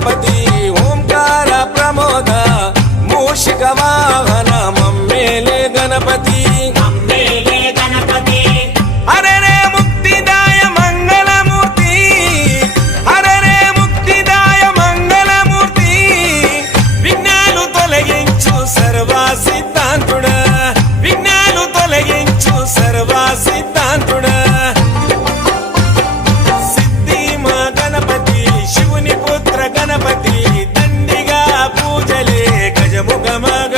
గణపతి ఓంకార ప్రమోద మూషిక వాహన మమ్మేలే గణపతి హరే రే ముక్తిదాయ మంగళమూర్తి హరే రే ముక్తిదాయ మంగళమూర్తి విఘ్నాలు తొలగించు సర్వ సిద్ధాంతుడా విఘ్నాలు తొలగించు సర్వ సిద్ధాంతుడా సిద్ధి మా గణపతి శివుని పుత్ర గణపతి దండిగా పూజలే గజముఖ మగ